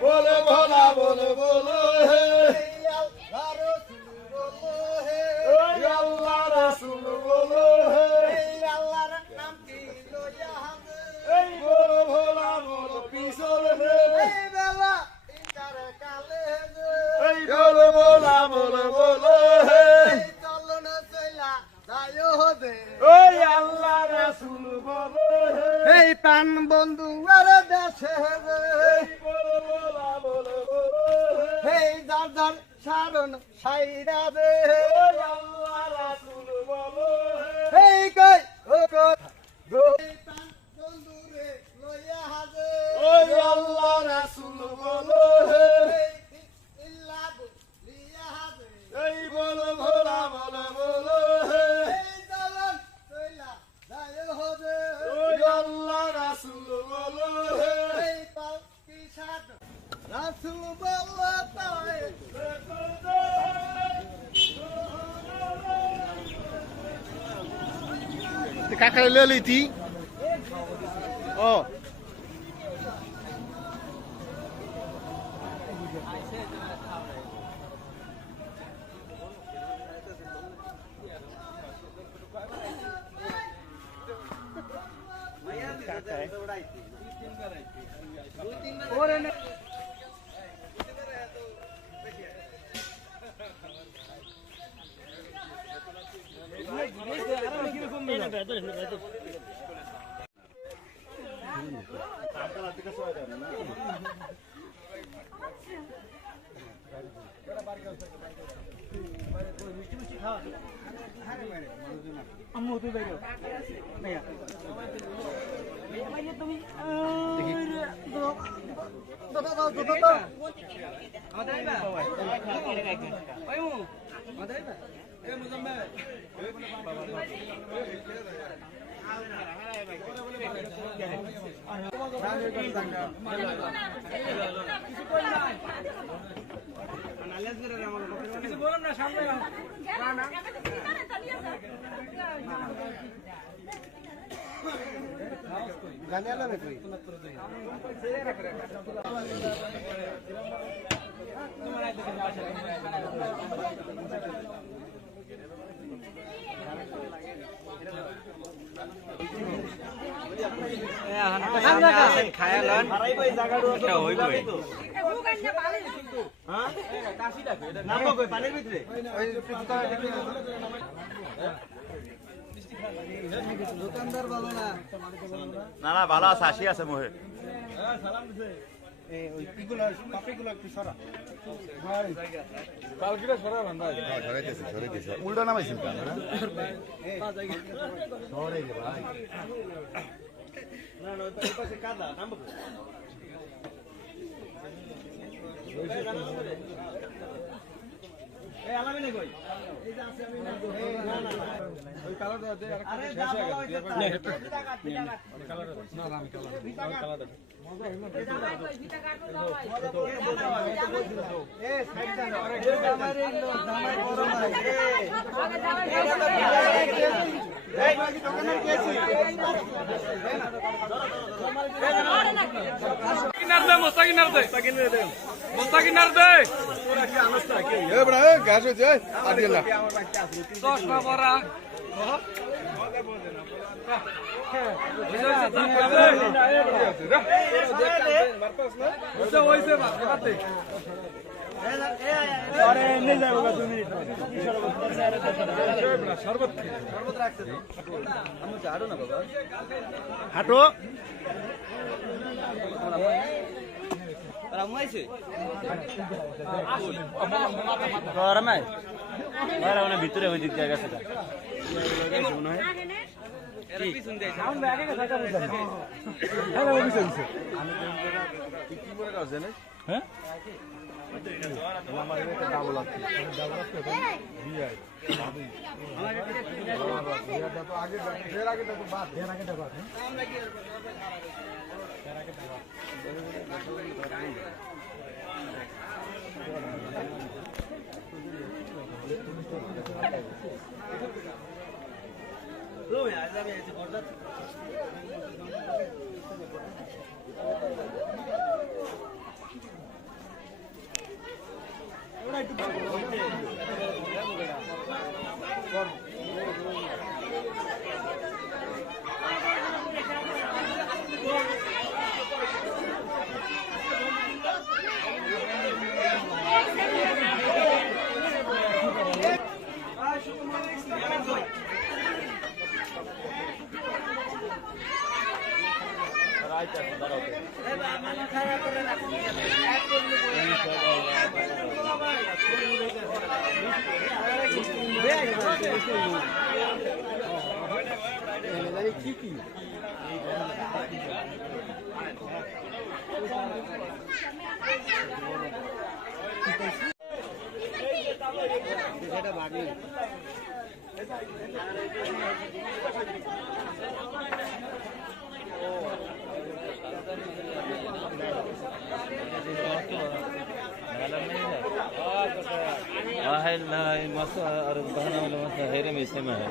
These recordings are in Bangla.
बोलो भोला बोलो बोलो हे अल्लाह रसूल बोलो हे আল্লাহর নাম কি লইয়া হাজে এই बोलो भोला बोलो पिसल हे এই বেলা ইনকারে কালে যে এই बोलो भोला बोलो बोलो हे এই চলন চইলা যায়ো দে ওই আল্লাহ রাসূল বলো হে এই পান বন্ধু আর দেশে যে এই बोलो भोला बोलो बोलो হে এই যার সারণ সাইরা দে ওই আল্লাহ রাসূল বলো হে এই কই ও কথা এই পান বন্ধু রে লইয়া হাজে ওই আল্লাহ রাসূল বলো হে ইল্লা লিয়া হাজে এই बोलो भोला बोलो बोलो হে এই চলন চইলা যায়ো দে ওই আল্লাহ রাসূল বলো হে এই পাল কি সাদ রাসূল বল্লা তাই কাকা ললিতি ও দোকানদার ভালো না না না ভালো আছে আসি আছে মোহে উল্টো নামাইছিল হাঁটো ভিতরে ওই দিক জায়গা সেটা হ্যাঁ هاي المصر البهنا ولا مصر هيرم يسمها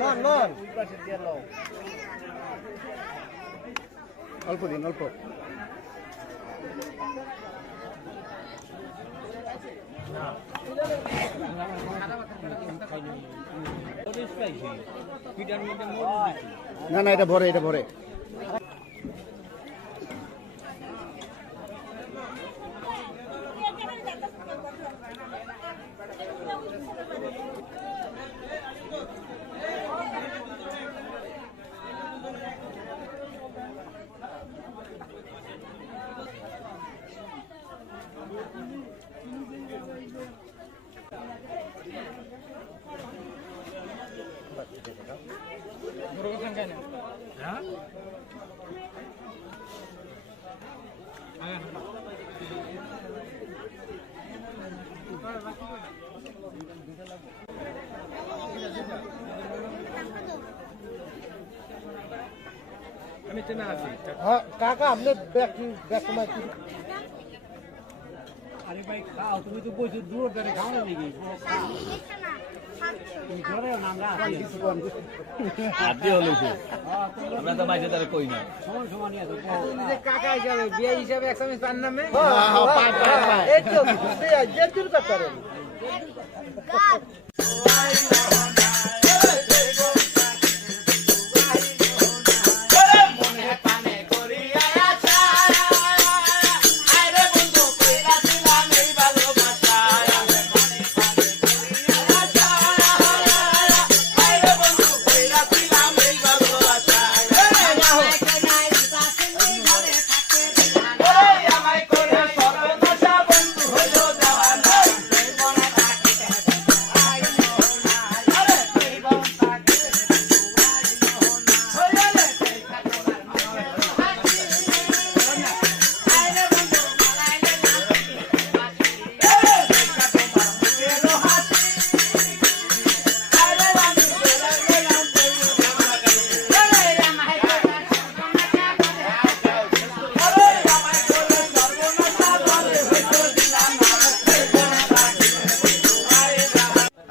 লন লন অল্প দিন অল্প না না এটা ভরে এটা ভরে হ্যাঁ কাকা আপনি ব্যাক সময় আরে ভাই খাও তুমি তো বসে দূর ধরে খাও না নাকি ঘরে নামরা আদি হলো আমরা তো মাঝে তার কই না সমান সমানই আছে তুমি যে কাকা হিসাবে বিয়ে হিসাবে একসাথে পান নামে হ্যাঁ এই তো যে দূর করতে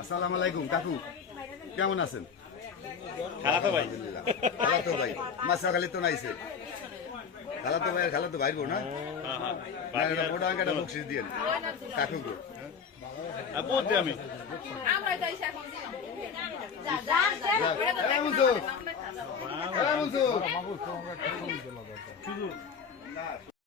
আসসালামু আলাইকুম কাকু কেমন আছেন খালাতো ভাই খালাতো ভাই মাসা খালি তো নাইছে খালাতো ভাই খালাতো ভাই গো না মোটা আঙ্কাটা বকশিস দিয়ে কাকু গো বলতে আমি আমরা যাই এখন যা যা মুসু